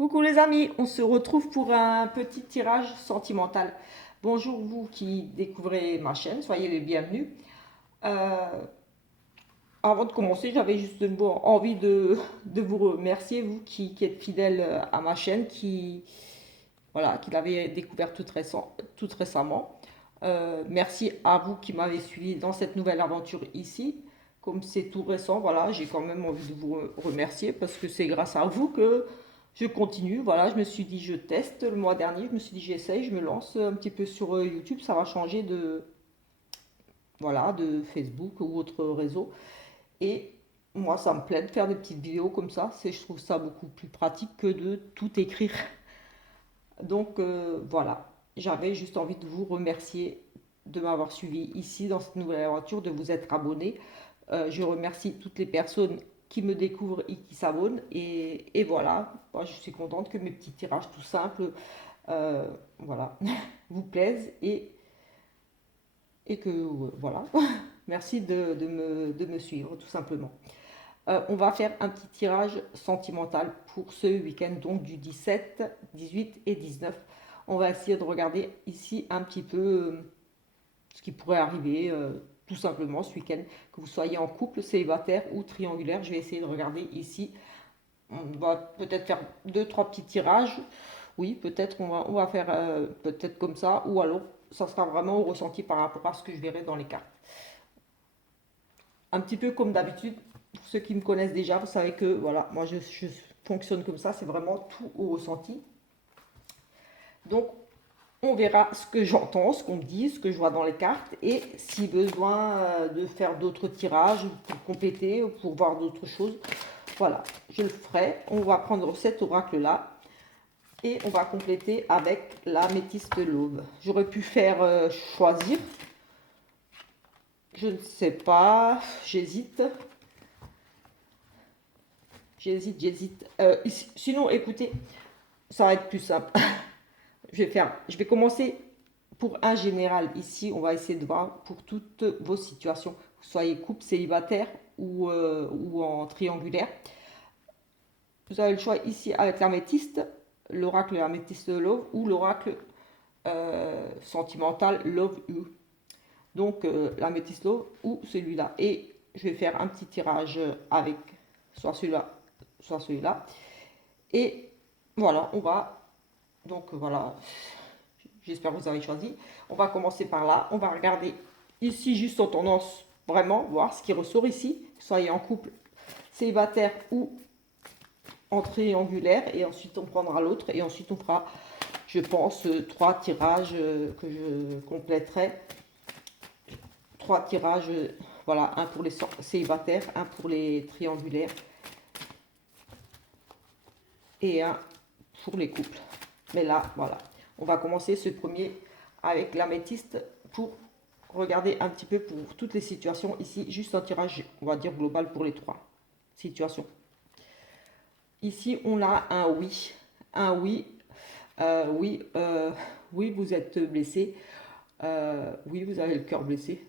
Coucou les amis, on se retrouve pour un petit tirage sentimental. Bonjour vous qui découvrez ma chaîne, soyez les bienvenus. Euh, Avant de commencer, j'avais juste envie de vous remercier, vous qui êtes fidèles à ma chaîne, voilà, qui l'avez découvert toute récemment. Merci à vous qui m'avez suivi dans cette nouvelle aventure ici. Comme c'est tout récent, voilà, j'ai quand même envie de vous remercier parce que c'est grâce à vous que je continue. Voilà, je me suis dit, je teste le mois dernier, je me suis dit, j'essaye, je me lance un petit peu sur YouTube, ça va changer voilà, de Facebook ou autre réseau. Et moi, ça me plaît de faire des petites vidéos comme ça. Je trouve ça beaucoup plus pratique que de tout écrire. Donc voilà, j'avais juste envie de vous remercier de m'avoir suivi ici dans cette nouvelle aventure, de vous être abonné. Je remercie toutes les personnes qui me découvrent et qui s'abonnent. Et voilà, moi, je suis contente que mes petits tirages tout simples voilà, vous plaisent et que voilà, merci de me suivre tout simplement. On va faire un petit tirage sentimental pour ce week-end, donc du 17, 18 et 19. On va essayer de regarder ici un petit peu ce qui pourrait arriver tout simplement ce week-end, que vous soyez en couple, célibataire ou triangulaire. Je vais essayer de regarder ici. On va peut-être faire deux, trois petits tirages. Oui, peut-être on va faire peut-être comme ça, ou alors ça sera vraiment au ressenti par rapport à ce que je verrai dans les cartes. Un petit peu comme d'habitude, pour ceux qui me connaissent déjà, vous savez que voilà, moi je fonctionne comme ça, c'est vraiment tout au ressenti. Donc on verra ce que j'entends, ce qu'on me dit, ce que je vois dans les cartes et si besoin de faire d'autres tirages pour compléter, pour voir d'autres choses. Voilà, je le ferai. On va prendre cet oracle-là et on va compléter avec la métisse de l'aube. J'aurais pu faire choisir. Je ne sais pas, j'hésite. J'hésite. Sinon, écoutez, ça va être plus simple. Je vais commencer pour un général. Ici, on va essayer de voir pour toutes vos situations, que vous soyez couple, célibataire ou en triangulaire. Vous avez le choix ici avec l'améthyste, l'oracle améthyste de Love ou l'oracle sentimental Love You. Donc l'améthyste Love ou celui-là. Et je vais faire un petit tirage avec soit celui-là, soit celui-là. Et voilà, on va. Donc voilà, j'espère que vous avez choisi. On va commencer par là. On va regarder ici juste en tendance, vraiment, voir ce qui ressort ici. Soyez en couple, célibataire ou en triangulaire. Et ensuite, on prendra l'autre. Et ensuite, on fera, je pense, trois tirages que je compléterai. Trois tirages, voilà, un pour les célibataires, un pour les triangulaires et un pour les couples. Mais là, voilà, on va commencer ce premier avec l'améthyste pour regarder un petit peu pour toutes les situations. Ici, juste un tirage, on va dire global pour les trois situations. Ici, on a un oui. Un oui. Oui, oui, vous êtes blessé. Oui, vous avez le cœur blessé.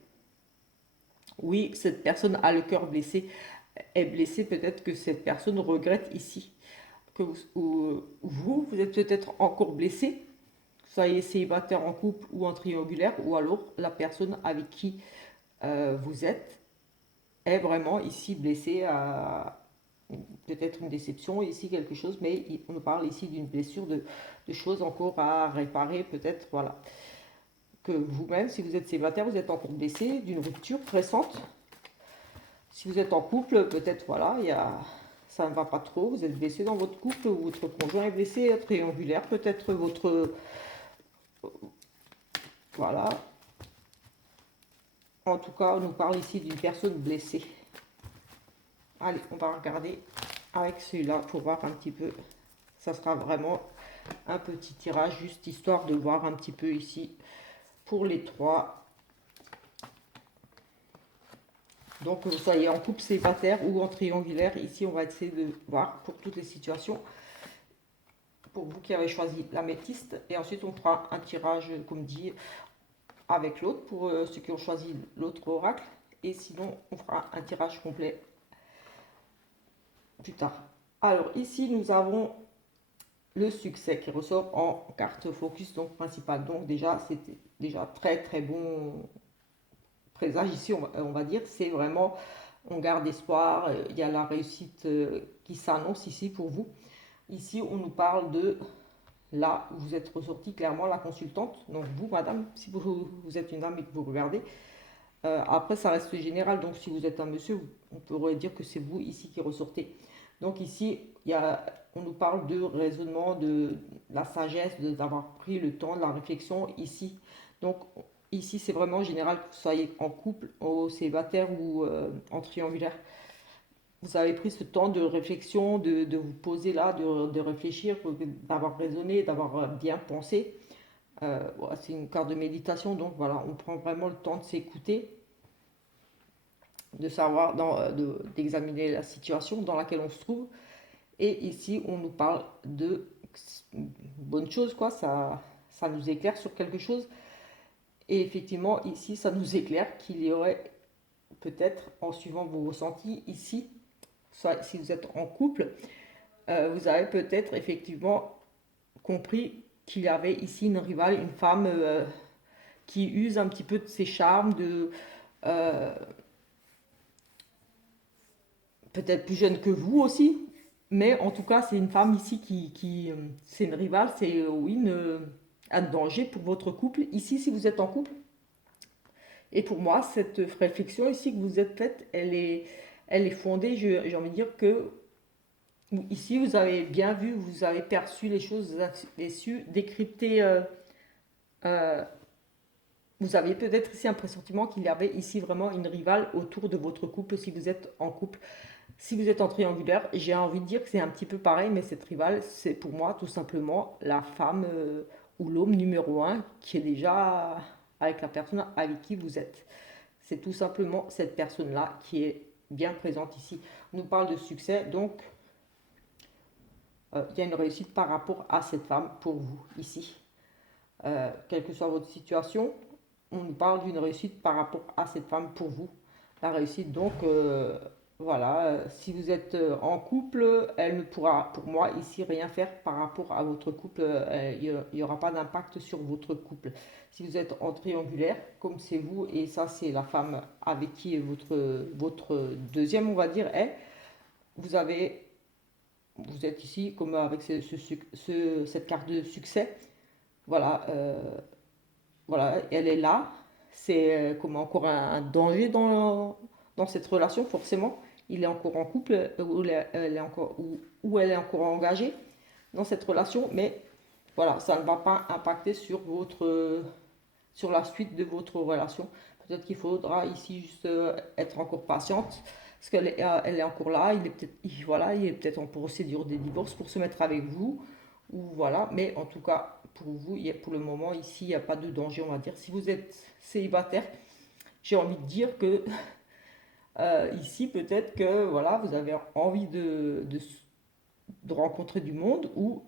Oui, cette personne a le cœur blessé. Est blessée, peut-être que cette personne regrette ici. Que vous êtes peut-être encore blessé, soyez célibataire en couple ou en triangulaire, ou alors la personne avec qui vous êtes est vraiment ici blessée à peut-être une déception, ici quelque chose, mais on parle ici d'une blessure, de choses encore à réparer, peut-être, voilà. Que vous-même, si vous êtes célibataire, vous êtes encore blessé d'une rupture récente. Si vous êtes en couple, peut-être, voilà, ça ne va pas trop, vous êtes blessé dans votre couple, ou votre conjoint est blessé, triangulaire, peut-être votre... Voilà. En tout cas, on nous parle ici d'une personne blessée. Allez, on va regarder avec celui-là pour voir un petit peu. Ça sera vraiment un petit tirage, juste histoire de voir un petit peu ici pour les trois. Donc, vous soyez en couple célibataire ou en triangulaire. Ici, on va essayer de voir pour toutes les situations. Pour vous qui avez choisi l'améthyste. Et ensuite, on fera un tirage, comme dit, avec l'autre pour ceux qui ont choisi l'autre oracle. Et sinon, on fera un tirage complet plus tard. Alors, ici, nous avons le succès qui ressort en carte focus, donc principale. Donc déjà, c'était déjà très très bon présage ici, on va dire. C'est vraiment, on garde espoir, il y a la réussite qui s'annonce ici pour vous. Ici, on nous parle de, là, vous êtes ressorti clairement la consultante, donc vous, madame, si vous êtes une dame et que vous regardez. Après, ça reste général, donc si vous êtes un monsieur, on pourrait dire que c'est vous ici qui ressortez. Donc ici, on nous parle de raisonnement, de la sagesse, d'avoir pris le temps de la réflexion ici. Donc ici, c'est vraiment général que vous soyez en couple, au célibataire ou en triangulaire. Vous avez pris ce temps de réflexion, de vous poser là, de réfléchir, d'avoir raisonné, d'avoir bien pensé. Voilà, c'est une carte de méditation, donc voilà, on prend vraiment le temps de s'écouter, de savoir, d'examiner la situation dans laquelle on se trouve. Et ici, on nous parle de bonnes choses, quoi. Ça nous éclaire sur quelque chose. Et effectivement, ici, ça nous éclaire qu'il y aurait peut-être, en suivant vos ressentis, ici, soit si vous êtes en couple, vous avez peut-être effectivement compris qu'il y avait ici une rivale, une femme qui use un petit peu de ses charmes, euh, peut-être plus jeune que vous aussi, mais en tout cas, c'est une femme ici c'est une rivale, c'est oui, un danger pour votre couple. Ici, si vous êtes en couple, et pour moi, cette réflexion ici que vous êtes faite, elle est fondée, j'ai envie de dire que ici, vous avez bien vu, vous avez perçu les choses, vous avez su décrypter. Euh, Vous aviez peut-être ici un pressentiment qu'il y avait ici vraiment une rivale autour de votre couple si vous êtes en couple. Si vous êtes en triangulaire, j'ai envie de dire que c'est un petit peu pareil, mais cette rivale, c'est pour moi tout simplement la femme ou l'homme numéro un qui est déjà avec la personne avec qui vous êtes. C'est tout simplement cette personne-là qui est bien présente ici. On nous parle de succès, donc il y a une réussite par rapport à cette femme pour vous ici. Quelle que soit votre situation, on nous parle d'une réussite par rapport à cette femme pour vous. La réussite, donc, voilà, si vous êtes en couple, elle ne pourra, pour moi, ici, rien faire par rapport à votre couple. Il n'y aura pas d'impact sur votre couple. Si vous êtes en triangulaire, comme c'est vous, et ça, c'est la femme avec qui votre deuxième, on va dire, est, vous avez, vous êtes ici, comme avec cette carte de succès. Voilà, voilà, elle est là. C'est comme encore un danger dans cette relation, forcément. Il est encore en couple, elle est encore, ou elle est encore engagée dans cette relation, mais voilà, ça ne va pas impacter sur la suite de votre relation. Peut-être qu'il faudra ici juste être encore patiente, parce elle est encore là, voilà, il est peut-être en procédure de divorce pour se mettre avec vous, ou voilà, mais en tout cas, pour vous, pour le moment, ici, il n'y a pas de danger, on va dire. Si vous êtes célibataire, j'ai envie de dire que ici, peut-être que voilà, vous avez envie de rencontrer du monde ou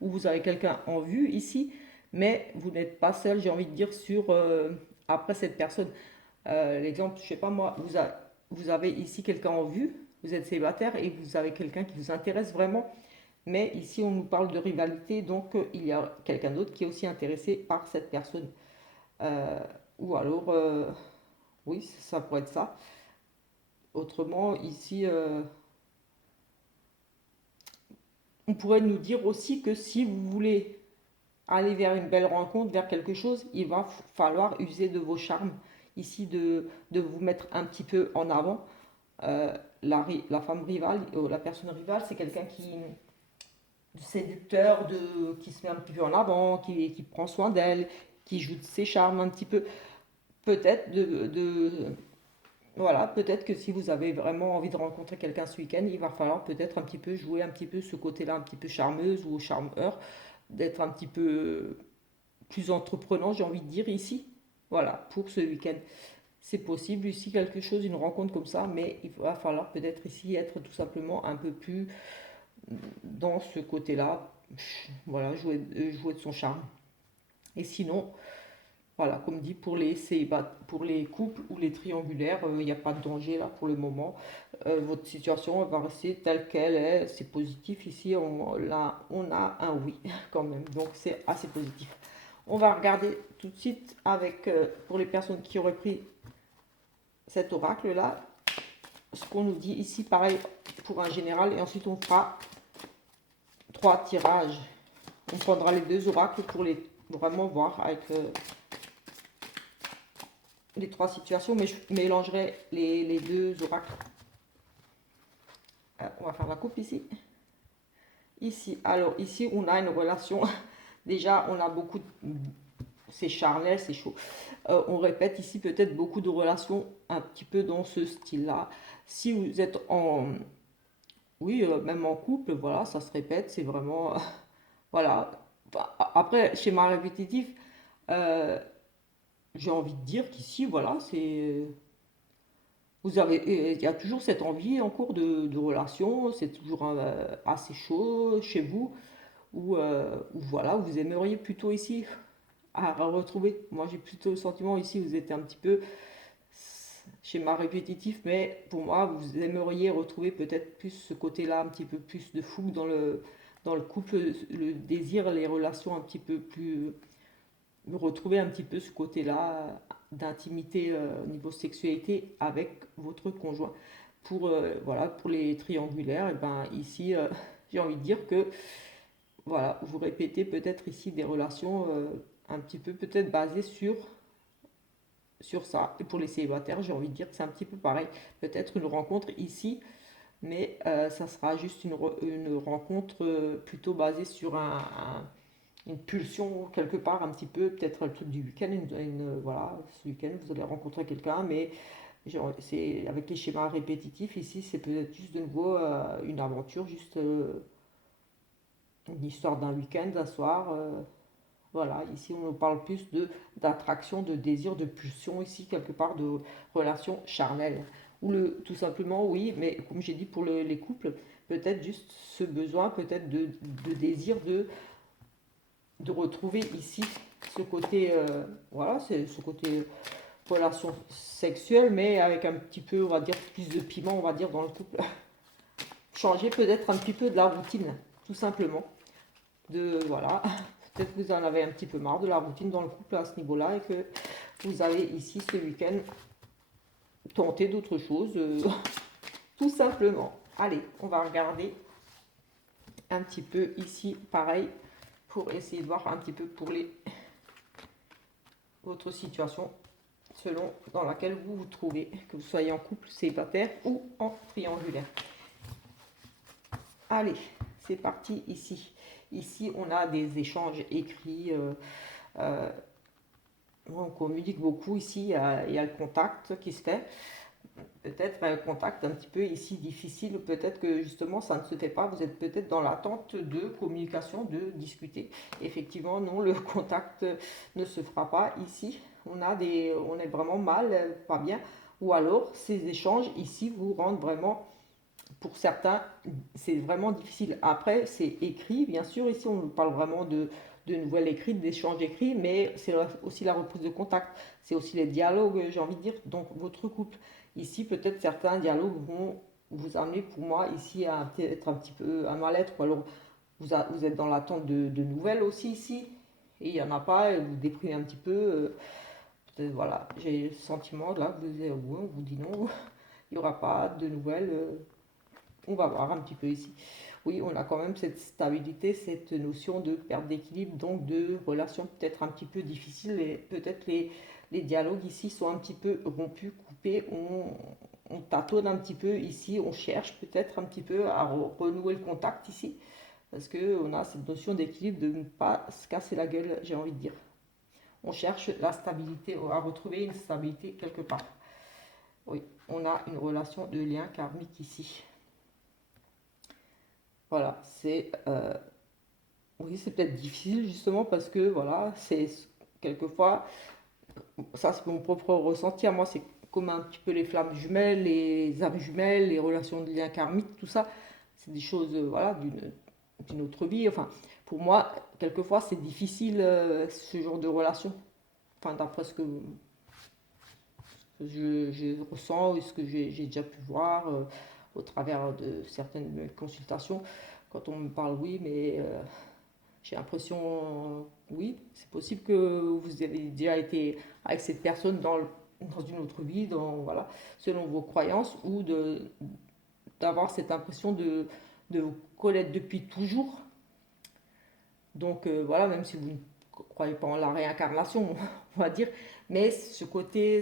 vous avez quelqu'un en vue ici, mais vous n'êtes pas seul, j'ai envie de dire, après cette personne. L'exemple, je sais pas moi, vous avez ici quelqu'un en vue, vous êtes célibataire et vous avez quelqu'un qui vous intéresse vraiment, mais ici on nous parle de rivalité, donc il y a quelqu'un d'autre qui est aussi intéressé par cette personne. Euh, ou alors, oui, ça pourrait être ça. Autrement, ici, on pourrait nous dire aussi que si vous voulez aller vers une belle rencontre, vers quelque chose, il va falloir user de vos charmes, ici de vous mettre un petit peu en avant. La femme rivale, la personne rivale, c'est quelqu'un de séducteur, qui se met un petit peu en avant, qui prend soin d'elle, qui joue de ses charmes un petit peu. Peut-être voilà, peut-être que si vous avez vraiment envie de rencontrer quelqu'un ce week-end, il va falloir peut-être un petit peu jouer un petit peu ce côté-là, un petit peu charmeuse ou charmeur, d'être un petit peu plus entreprenant, j'ai envie de dire ici. Voilà, pour ce week-end. C'est possible ici quelque chose, une rencontre comme ça, mais il va falloir peut-être ici être tout simplement un peu plus dans ce côté-là. Voilà, jouer de son charme. Et sinon, Voilà, comme dit, pour les couples ou les triangulaires, il n'y a pas de danger là pour le moment. Votre situation elle va rester telle qu'elle est. C'est positif ici. Là, on a un oui quand même. Donc c'est assez positif. On va regarder tout de suite avec, pour les personnes qui auraient pris cet oracle là, ce qu'on nous dit ici, pareil pour un général. Et ensuite on fera 3 tirages. On prendra les 2 oracles pour les vraiment voir avec les 3 situations, mais je mélangerai les 2 oracles. On va faire la coupe ici. Ici, alors ici, on a une relation. Déjà, on a beaucoup. C'est charnel, c'est chaud. On répète ici peut-être beaucoup de relations un petit peu dans ce style-là. Si vous êtes en. Oui, même en couple, voilà, ça se répète, c'est vraiment. Voilà. Après, schéma répétitif, euh, j'ai envie de dire qu'ici, voilà, c'est. Il y a toujours cette envie en cours de relation, c'est toujours assez chaud chez vous, ou voilà, vous aimeriez plutôt ici à retrouver. Moi j'ai plutôt le sentiment ici, vous êtes un petit peu schéma répétitif, mais pour moi vous aimeriez retrouver peut-être plus ce côté-là, un petit peu plus de fougue dans le couple, le désir, les relations un petit peu plus, retrouver un petit peu ce côté-là d'intimité au niveau sexualité avec votre conjoint. Voilà, pour les triangulaires, et ben ici, j'ai envie de dire que voilà, vous répétez peut-être ici des relations un petit peu peut-être basées sur ça. Et pour les célibataires, j'ai envie de dire que c'est un petit peu pareil. Peut-être une rencontre ici, mais ça sera juste une rencontre plutôt basée sur une pulsion quelque part un petit peu, peut-être le truc du week-end, voilà, ce week-end vous allez rencontrer quelqu'un, mais c'est avec les schémas répétitifs ici, c'est peut-être juste de nouveau une aventure, juste une histoire d'un week-end, d'un soir, voilà, ici on parle plus d'attraction, de désir, de pulsion, ici quelque part de relation charnelle. Ou tout simplement, oui, mais comme j'ai dit pour les couples, peut-être juste ce besoin, peut-être de désir de retrouver ici ce côté, voilà, c'est ce côté relation sexuelle, mais avec un petit peu, on va dire, plus de piment, on va dire, dans le couple. Changer peut-être un petit peu de la routine, tout simplement. Voilà, peut-être que vous en avez un petit peu marre de la routine dans le couple à ce niveau-là et que vous avez ici ce week-end tenté d'autres choses, tout simplement. Allez, on va regarder un petit peu ici, pareil, pour essayer de voir un petit peu pour votre situation selon dans laquelle vous vous trouvez, que vous soyez en couple, célibataire ou en triangulaire. Allez, c'est parti ici. Ici, on a des échanges écrits. On communique beaucoup ici. Il y a le contact qui se fait. Peut-être un contact un petit peu ici difficile. Peut-être que justement, ça ne se fait pas. Vous êtes peut-être dans l'attente de communication, de discuter. Effectivement, non, le contact ne se fera pas ici. On est vraiment mal, pas bien. Ou alors, ces échanges ici vous rendent vraiment pour certains, c'est vraiment difficile. Après, c'est écrit, bien sûr. Ici, on parle vraiment de nouvelles écrites, d'échanges écrits, mais c'est aussi la reprise de contact. C'est aussi les dialogues, j'ai envie de dire, donc votre couple. Ici, peut-être certains dialogues vont vous amener, pour moi, ici, à être un petit peu un mal-être, ou alors vous êtes dans l'attente de nouvelles aussi ici, et il n'y en a pas, et vous déprimez un petit peu. Voilà, j'ai le sentiment là, vous dites oui, on vous dit non, il n'y aura pas de nouvelles. On va voir un petit peu ici. Oui, on a quand même cette stabilité, cette notion de perte d'équilibre, donc de relations peut-être un petit peu difficiles. Et peut-être les dialogues ici sont un petit peu rompus, coupés. On tâtonne un petit peu ici, on cherche peut-être un petit peu à renouer le contact ici. Parce qu'on a cette notion d'équilibre de ne pas se casser la gueule, j'ai envie de dire. On cherche la stabilité, à retrouver une stabilité quelque part. Oui, on a une relation de lien karmique ici. Voilà, oui, c'est peut-être difficile justement parce que voilà, c'est quelquefois, ça c'est mon propre ressenti à moi, c'est comme un petit peu les flammes jumelles, les âmes jumelles, les relations de lien karmique, tout ça, c'est des choses voilà, d'une autre vie. Enfin, pour moi, quelquefois c'est difficile ce genre de relation. enfin, d'après ce que je ressens et ce que j'ai déjà pu voir au travers de certaines consultations, quand on me parle, oui, mais j'ai l'impression, oui, c'est possible que vous avez déjà été avec cette personne dans une autre vie, voilà, selon vos croyances, ou d'avoir cette impression de vous connaître depuis toujours. Donc voilà, même si vous ne croyez pas en la réincarnation, on va dire, mais ce côté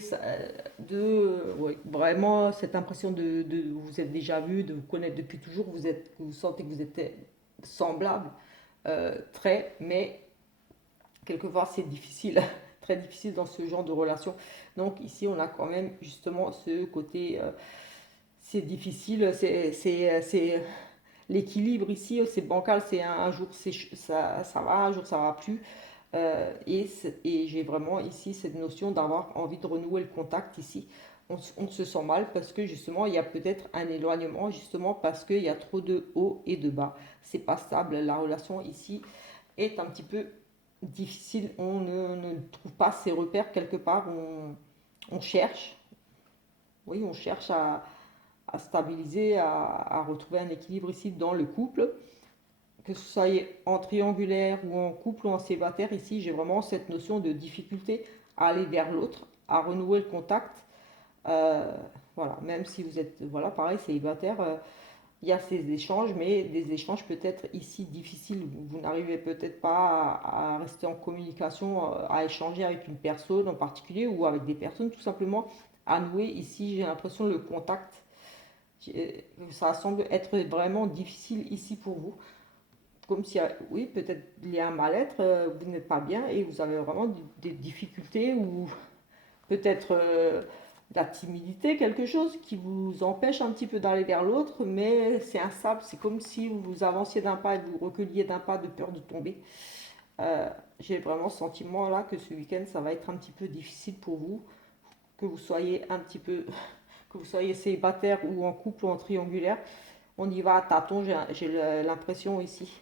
ouais, vraiment cette impression de vous êtes déjà vu, de vous connaître depuis toujours, vous sentez que vous êtes semblable, très, mais quelquefois c'est difficile, très difficile dans ce genre de relation. Donc ici on a quand même justement ce côté, c'est difficile, c'est l'équilibre ici, c'est bancal, c'est un jour ça va, un jour ça va plus. Et j'ai vraiment ici cette notion d'avoir envie de renouer le contact ici. On se sent mal parce que justement il y a peut-être un éloignement, justement parce qu'il y a trop de haut et de bas. C'est pas stable, la relation ici est un petit peu difficile. On ne trouve pas ses repères quelque part. On cherche, oui, on cherche à stabiliser, à retrouver un équilibre ici dans le couple, que ce soit en triangulaire ou en couple ou en célibataire. Ici, j'ai vraiment cette notion de difficulté à aller vers l'autre, à renouer le contact. Euh, voilà, même si vous êtes, voilà, pareil, célibataire, il y a ces échanges, mais des échanges peut-être ici difficiles. Vous n'arrivez peut-être pas à rester en communication, à échanger avec une personne en particulier ou avec des personnes, tout simplement à nouer. Ici, j'ai l'impression le contact, ça semble être vraiment difficile ici pour vous. Comme si, oui, peut-être il y a un mal-être, vous n'êtes pas bien et vous avez vraiment des difficultés ou peut-être de la timidité, quelque chose qui vous empêche un petit peu d'aller vers l'autre, mais c'est instable, c'est comme si vous avanciez d'un pas et vous reculiez d'un pas de peur de tomber. J'ai vraiment ce sentiment là que ce week-end ça va être un petit peu difficile pour vous, que vous soyez un petit peu, que vous soyez célibataire ou en couple ou en triangulaire. On y va à tâtons, j'ai l'impression ici.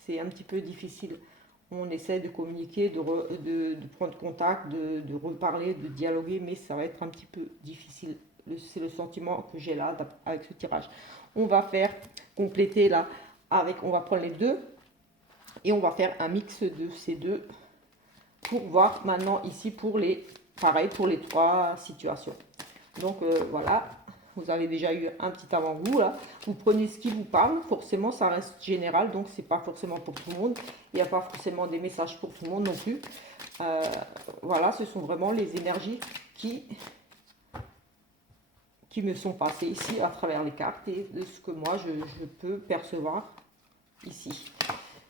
C'est un petit peu difficile. On essaie de communiquer, de prendre contact, de reparler, de dialoguer, mais ça va être un petit peu difficile. C'est le sentiment que j'ai là avec ce tirage. On va faire compléter là on va prendre les deux et on va faire un mix de ces deux pour voir maintenant ici pareil pour les trois situations. Donc voilà, vous avez déjà eu un petit avant-goût là. Vous prenez ce qui vous parle, forcément ça reste général, donc c'est pas forcément pour tout le monde. Il n'y a pas forcément des messages pour tout le monde non plus. Voilà, ce sont vraiment les énergies qui me sont passées ici à travers les cartes et de ce que moi je peux percevoir ici.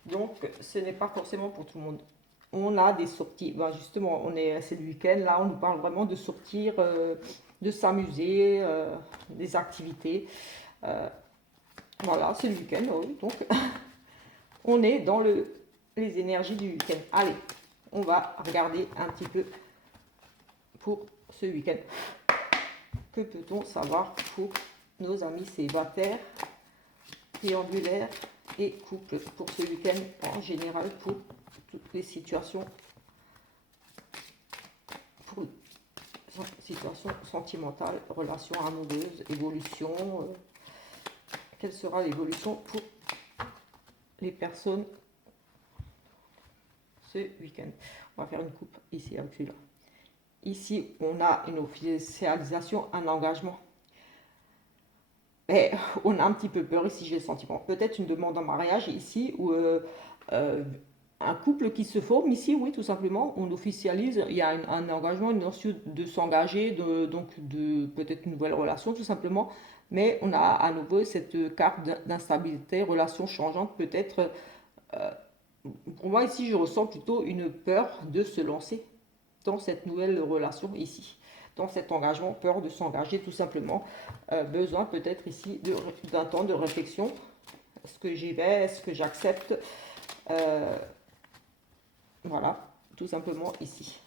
Donc ce n'est pas forcément pour tout le monde. On a des sorties, ben justement, c'est le week-end, là on nous parle vraiment de sortir, de s'amuser, des activités. Voilà, c'est le week-end, oui, donc on est dans les énergies du week-end. Allez, on va regarder un petit peu pour ce week-end. Que peut-on savoir pour nos amis célibataires, triangulaires et couples pour ce week-end en général pour toutes les situations, pour situation sentimentale, relation amoureuse, évolution. Quelle sera l'évolution pour les personnes ce week-end? On va faire une coupe ici avec celui-là. Ici, on a une officialisation, un engagement. Et on a un petit peu peur ici, j'ai le sentiment. Peut-être une demande en mariage ici, ou un couple qui se forme ici, oui, tout simplement. On officialise, il y a un engagement, une notion de s'engager, donc de peut-être une nouvelle relation, tout simplement. Mais on a à nouveau cette carte d'instabilité, relation changeante, peut-être. euh, pour moi, ici, je ressens plutôt une peur de se lancer dans cette nouvelle relation ici, dans cet engagement, peur de s'engager tout simplement, besoin peut-être ici d'un temps de réflexion. Est-ce que j'y vais? Est-ce que j'accepte? Voilà, tout simplement ici.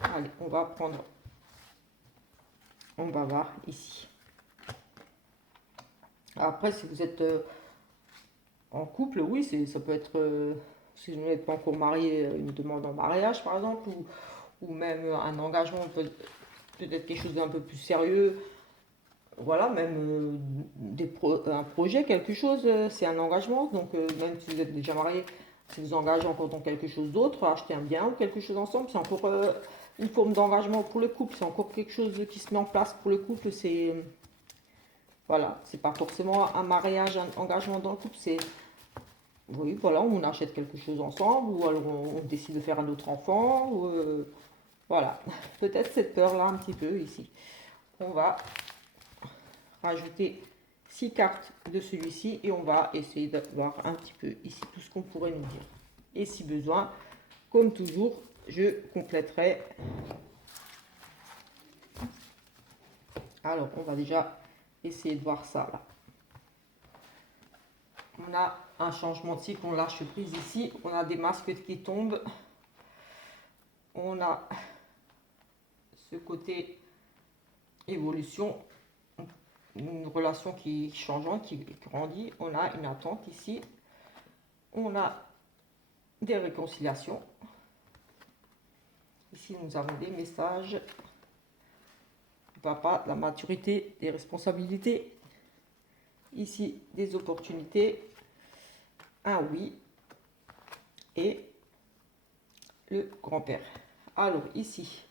Allez, on va voir ici. Après, si vous êtes en couple, oui, ça peut être, si vous n'êtes pas encore marié, une demande en mariage par exemple, ou même un engagement, peut-être quelque chose d'un peu plus sérieux. Voilà, même un projet, quelque chose, c'est un engagement. Donc, même si vous êtes déjà marié, si vous engagez encore dans quelque chose d'autre, acheter un bien ou quelque chose ensemble, c'est encore une forme d'engagement pour le couple. C'est encore quelque chose qui se met en place pour le couple. C'est, voilà, c'est pas forcément un mariage, un engagement dans le couple. C'est, oui, voilà, on achète quelque chose ensemble, ou alors on décide de faire un autre enfant. Ou, voilà, peut-être cette peur-là un petit peu ici. On va rajouter 6 cartes de celui-ci et on va essayer de voir un petit peu ici tout ce qu'on pourrait nous dire. Et si besoin, comme toujours, je compléterai. Alors, on va déjà essayer de voir ça là. On a un changement de cycle, on lâche prise ici. On a des masques qui tombent. On a ce côté évolution, une relation qui changeante, qui grandit. On a une attente ici. On a des réconciliations. Ici, nous avons des messages du papa, la maturité, des responsabilités. Ici, des opportunités, un oui et le grand-père. Alors, ici,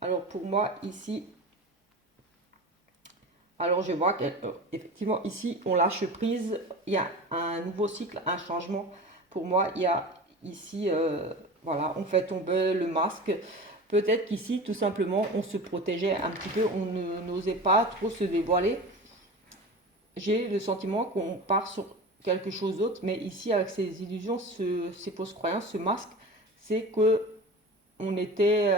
alors pour moi, ici, alors je vois qu'effectivement, ici, on lâche prise. Il y a un nouveau cycle, un changement. Pour moi, il y a ici, voilà, on fait tomber le masque. Peut-être qu'ici, tout simplement, on se protégeait un petit peu, on n'osait pas trop se dévoiler. J'ai le sentiment qu'on part sur quelque chose d'autre, mais ici, avec ces illusions, ces fausses croyances, ce masque, c'est que on était,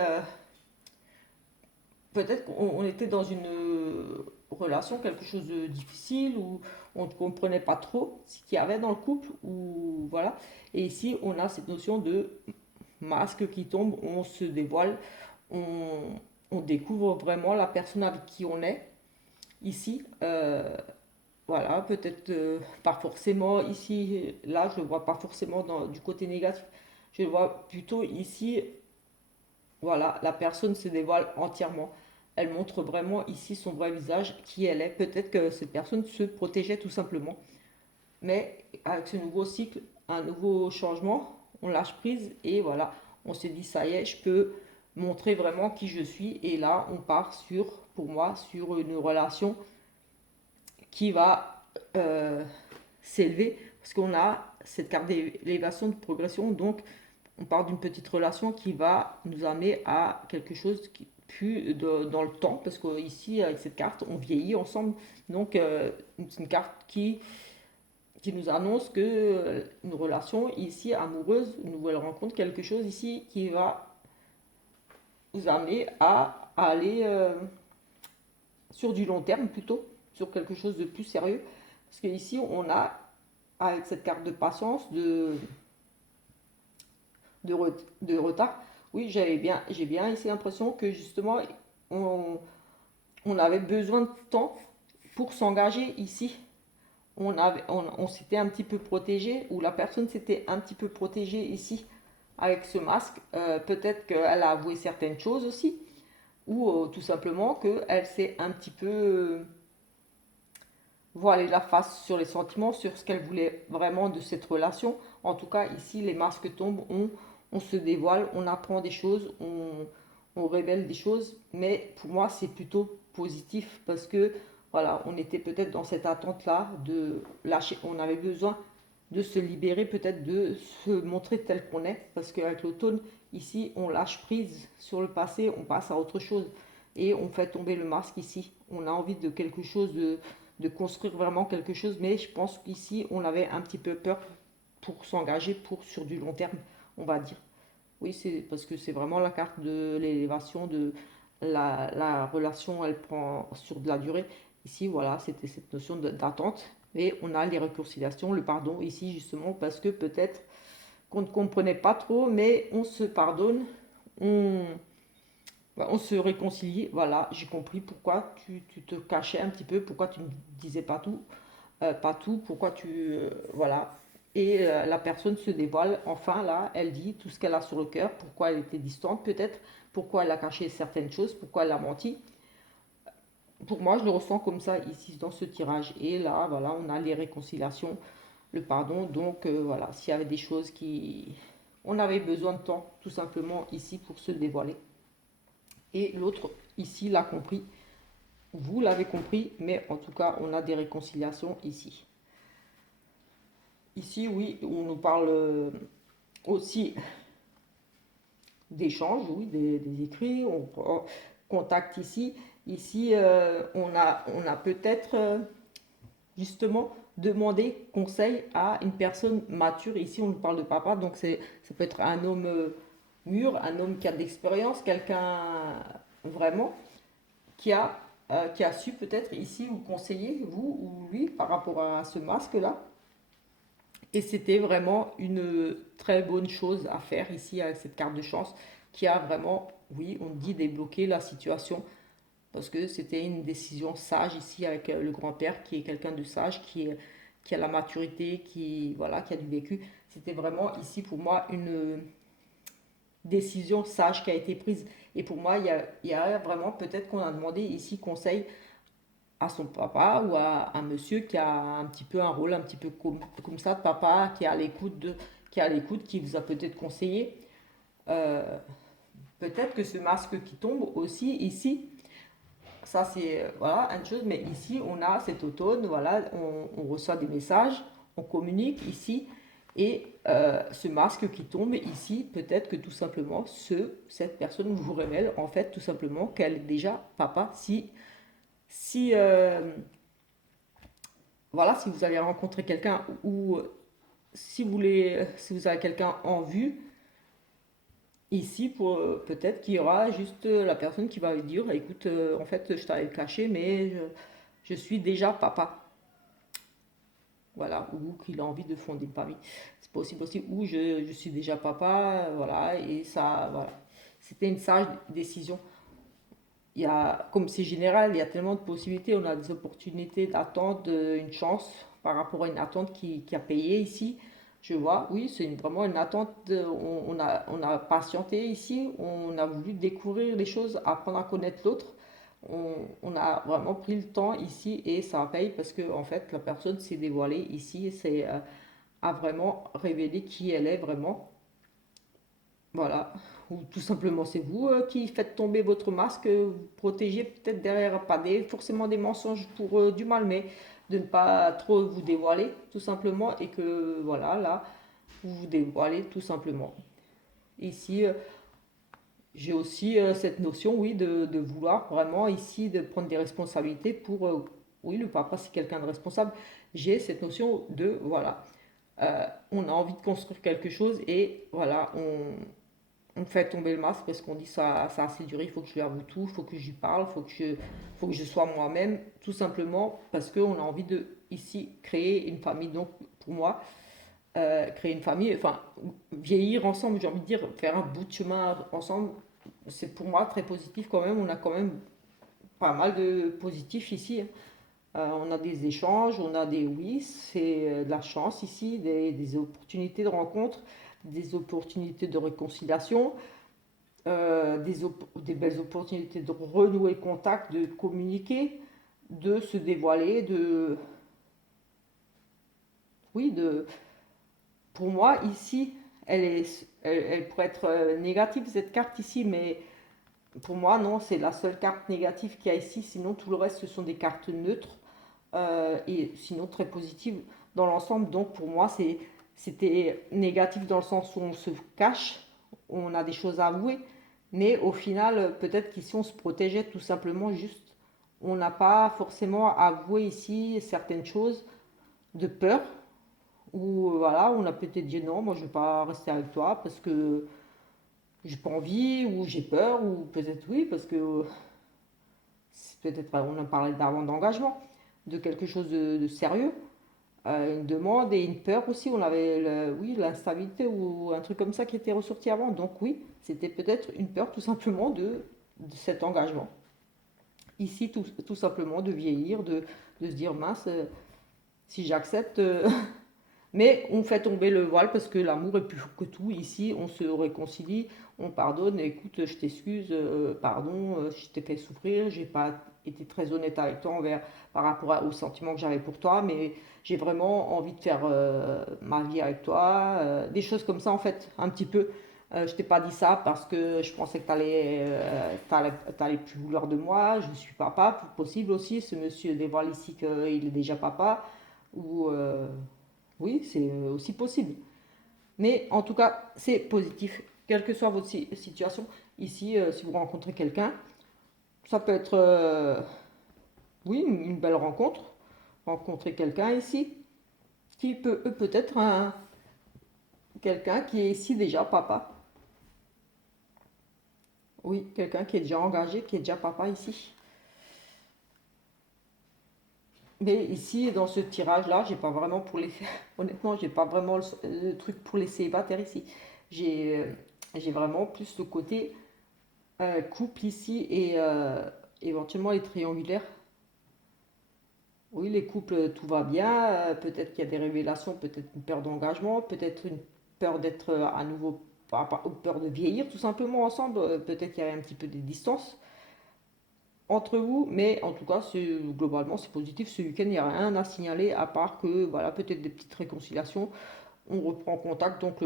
peut-être qu'on était dans une relation, quelque chose de difficile, où on ne comprenait pas trop ce qu'il y avait dans le couple, ou voilà. Et ici, on a cette notion de masque qui tombe, on se dévoile, on, on découvre vraiment la personne avec qui on est. Ici, voilà, peut-être pas forcément ici, là, je ne le vois pas forcément du côté négatif. Je le vois plutôt ici, voilà, la personne se dévoile entièrement. Elle montre vraiment ici son vrai visage, qui elle est. Peut-être que cette personne se protégeait tout simplement. Mais avec ce nouveau cycle, un nouveau changement, on lâche prise et voilà, on se dit ça y est, je peux montrer vraiment qui je suis. Et là, on part sur, pour moi, sur une relation qui va s'élever parce qu'on a cette carte d'élévation, de progression. Donc, on part d'une petite relation qui va nous amener à quelque chose qui plus dans le temps, parce qu'ici, avec cette carte, on vieillit ensemble. Donc, c'est une carte qui nous annonce que une relation ici amoureuse, une nouvelle rencontre, quelque chose ici qui va nous amener à aller sur du long terme plutôt, sur quelque chose de plus sérieux. Parce qu'ici, on a, avec cette carte de patience, de retard, oui, j'ai bien ici l'impression que justement, on, on avait besoin de temps pour s'engager ici. On s'était un petit peu protégé, ou la personne s'était un petit peu protégée ici avec ce masque. Peut-être qu'elle a avoué certaines choses aussi, ou tout simplement qu'elle s'est un petit peu voilée la face sur les sentiments, sur ce qu'elle voulait vraiment de cette relation. En tout cas, ici, les masques tombent, on se dévoile, on apprend des choses, on révèle des choses, mais pour moi, c'est plutôt positif parce que voilà, on était peut-être dans cette attente-là de lâcher, on avait besoin de se libérer, peut-être de se montrer tel qu'on est, parce qu'avec l'automne, ici, on lâche prise sur le passé, on passe à autre chose et on fait tomber le masque ici. On a envie de quelque chose, de construire vraiment quelque chose, mais je pense qu'ici, on avait un petit peu peur pour s'engager sur du long terme, on va dire. Oui, c'est parce que c'est vraiment la carte de l'élévation, de la relation, elle prend sur de la durée. Ici, voilà, c'était cette notion d'attente. Et on a les réconciliations, le pardon ici, justement, parce que peut-être qu'on ne comprenait pas trop, mais on se pardonne, on, on se réconcilie. Voilà, j'ai compris pourquoi tu te cachais un petit peu, pourquoi tu ne disais pas tout, pourquoi tu. Voilà. Et la personne se dévoile, enfin là, elle dit tout ce qu'elle a sur le cœur, pourquoi elle était distante peut-être, pourquoi elle a caché certaines choses, pourquoi elle a menti. Pour moi, je le ressens comme ça ici dans ce tirage. Et là, voilà, on a les réconciliations, le pardon. Donc voilà, s'il y avait des choses qui... On avait besoin de temps, tout simplement, ici pour se dévoiler. Et l'autre, ici, l'a compris. Vous l'avez compris, mais en tout cas, on a des réconciliations ici. Ici, oui, on nous parle aussi d'échanges, oui, des écrits, on contacte ici. Ici, on a peut-être justement demandé conseil à une personne mature. Ici, on nous parle de papa, donc ça peut être un homme mûr, un homme qui a de l'expérience, quelqu'un vraiment qui a su peut-être ici vous conseiller, vous ou lui, par rapport à ce masque-là. Et c'était vraiment une très bonne chose à faire ici avec cette carte de chance qui a vraiment, oui, on dit débloqué la situation parce que c'était une décision sage ici avec le grand-père qui est quelqu'un de sage, qui a la maturité, voilà, qui a du vécu. C'était vraiment ici pour moi une décision sage qui a été prise. Et pour moi, il y a vraiment peut-être qu'on a demandé ici conseil à son papa ou à un monsieur qui a un petit peu un rôle un petit peu comme ça de papa, qui vous a peut-être conseillé. Euh, Peut-être que ce masque qui tombe aussi ici, ça c'est voilà une chose, mais ici on a cet automne, voilà, on reçoit des messages, on communique ici, et ce masque qui tombe ici, peut-être que tout simplement cette personne vous révèle en fait tout simplement qu'elle est déjà papa. Si voilà, si vous allez rencontrer quelqu'un ou si vous avez quelqu'un en vue, ici, peut-être qu'il y aura juste la personne qui va lui dire, écoute, en fait, je t'avais caché, mais je suis déjà papa. Voilà, ou qu'il a envie de fonder une famille. C'est possible aussi, ou je suis déjà papa, voilà, et ça, voilà. C'était une sage décision. Comme c'est général, il y a tellement de possibilités, on a des opportunités d'attente, une chance par rapport à une attente qui a payé ici. Je vois, oui, c'est vraiment une attente, on a patienté ici, on a voulu découvrir les choses, apprendre à connaître l'autre. On a vraiment pris le temps ici et ça paye parce que en fait la personne s'est dévoilée ici, a vraiment révélé qui elle est vraiment. Voilà. Ou tout simplement c'est vous qui faites tomber votre masque, vous protégez peut-être derrière, pas forcément des mensonges pour du mal, mais de ne pas trop vous dévoiler tout simplement et que voilà, là, vous vous dévoilez tout simplement. Ici, j'ai aussi cette notion, oui, de vouloir vraiment ici de prendre des responsabilités pour, oui, le papa c'est quelqu'un de responsable. J'ai cette notion de, voilà, on a envie de construire quelque chose et voilà, on fait tomber le masque parce qu'on dit ça a assez duré, il faut que je lui avoue tout, il faut que je lui parle, il faut que je sois moi-même, tout simplement parce qu'on a envie de ici créer une famille. Donc pour moi, créer une famille, enfin vieillir ensemble, j'ai envie de dire, faire un bout de chemin ensemble, c'est pour moi très positif quand même. On a quand même pas mal de positifs ici, hein. On a des échanges, on a des oui, c'est de la chance ici, des opportunités de rencontre, des opportunités de réconciliation, des belles opportunités de renouer contact, de communiquer, de se dévoiler, oui, pour moi ici, elle pourrait être négative cette carte ici, mais pour moi non, c'est la seule carte négative qu'il y a ici. Sinon tout le reste ce sont des cartes neutres et sinon très positives dans l'ensemble. Donc pour moi c'était négatif dans le sens où on se cache, on a des choses à avouer, mais au final peut-être qu'ici on se protégeait tout simplement juste. On n'a pas forcément avoué ici certaines choses de peur, ou voilà, on a peut-être dit non, moi je ne vais pas rester avec toi parce que j'ai pas envie, ou j'ai peur, ou peut-être oui, parce que peut-être on a parlé d'avant d'engagement, de quelque chose de sérieux, une demande et une peur aussi. On avait oui, l'instabilité ou un truc comme ça qui était ressorti avant. Donc oui, c'était peut-être une peur tout simplement de cet engagement. Ici, tout simplement de vieillir, de se dire mince, si j'accepte Mais on fait tomber le voile parce que l'amour est plus fort que tout. Ici, on se réconcilie, on pardonne. Écoute, je t'excuse, pardon, je t'ai fait souffrir, j'ai pas été très honnête avec toi par rapport aux sentiments que j'avais pour toi, mais j'ai vraiment envie de faire ma vie avec toi. Des choses comme ça, en fait, un petit peu. Je t'ai pas dit ça parce que je pensais que t'allais plus vouloir de moi. Je suis papa, possible aussi. Ce monsieur dévoile ici qu'il est déjà papa. Ou oui, c'est aussi possible. Mais en tout cas, c'est positif. Quelle que soit votre situation, ici, si vous rencontrez quelqu'un, ça peut être, oui, une belle rencontre. Rencontrer quelqu'un ici, qui peut-être quelqu'un qui est ici déjà papa. Oui, quelqu'un qui est déjà engagé, qui est déjà papa ici. Mais ici, dans ce tirage-là, j'ai pas vraiment pour les... Honnêtement, j'ai pas vraiment le truc pour les célibataires ici. J'ai j'ai vraiment plus le côté couple ici et éventuellement les triangulaires. Oui, les couples, tout va bien. Peut-être qu'il y a des révélations, peut-être une peur d'engagement, peut-être une peur d'être à nouveau... Ou peur de vieillir tout simplement ensemble. Peut-être qu'il y a un petit peu des distances entre vous, mais en tout cas, globalement, c'est positif. Ce week-end, il n'y a rien à signaler à part que, voilà, peut-être des petites réconciliations. On reprend contact, donc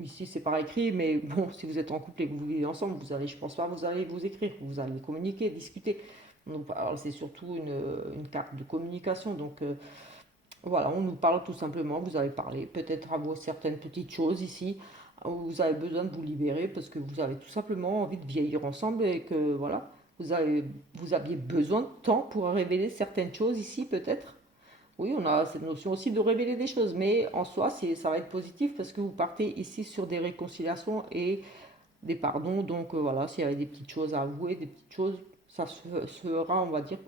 ici, c'est par écrit, mais bon, si vous êtes en couple et que vous vivez ensemble, vous allez, je pense pas, vous allez vous écrire, vous allez communiquer, discuter. Donc, alors, c'est surtout une carte de communication. Donc, voilà, on nous parle tout simplement. Vous allez parler peut-être à vous certaines petites choses ici où vous avez besoin de vous libérer parce que vous avez tout simplement envie de vieillir ensemble et que voilà, vous aviez besoin de temps pour révéler certaines choses ici peut-être. Oui, on a cette notion aussi de révéler des choses, mais en soi, ça va être positif parce que vous partez ici sur des réconciliations et des pardons. Donc voilà, s'il y avait des petites choses à avouer, des petites choses, ça se fera, on va dire,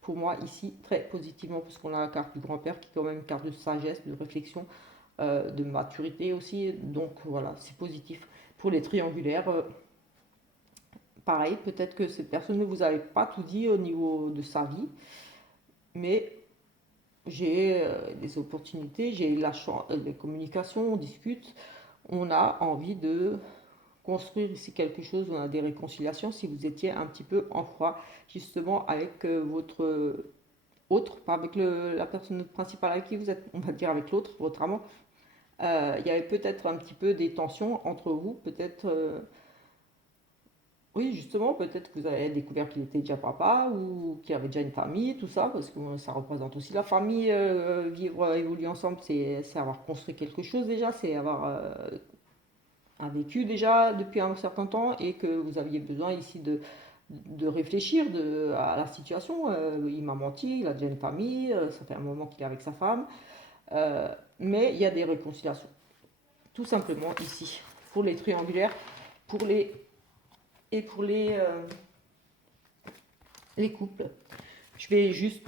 pour moi ici très positivement parce qu'on a la carte du grand-père qui est quand même une carte de sagesse, de réflexion, de maturité aussi. Donc voilà, c'est positif. Pour les triangulaires, pareil, peut-être que cette personne ne vous avait pas tout dit au niveau de sa vie, mais j'ai des opportunités, j'ai la chance, des communications, on discute, on a envie de construire ici quelque chose, on a des réconciliations si vous étiez un petit peu en froid justement avec votre autre, pas avec la personne principale avec qui vous êtes, on va dire avec l'autre, votre amant. Il y avait peut-être un petit peu des tensions entre vous, peut-être, oui justement, peut-être que vous avez découvert qu'il était déjà papa ou qu'il avait déjà une famille, tout ça, parce que ça représente aussi la famille, vivre, évoluer ensemble, c'est avoir construit quelque chose déjà, c'est avoir a vécu déjà depuis un certain temps et que vous aviez besoin ici de réfléchir à la situation. Il m'a menti, il a déjà une famille, ça fait un moment qu'il est avec sa femme, euh, mais il y a des réconciliations. Tout simplement ici, pour les triangulaires, pour les, et pour les couples. Je vais juste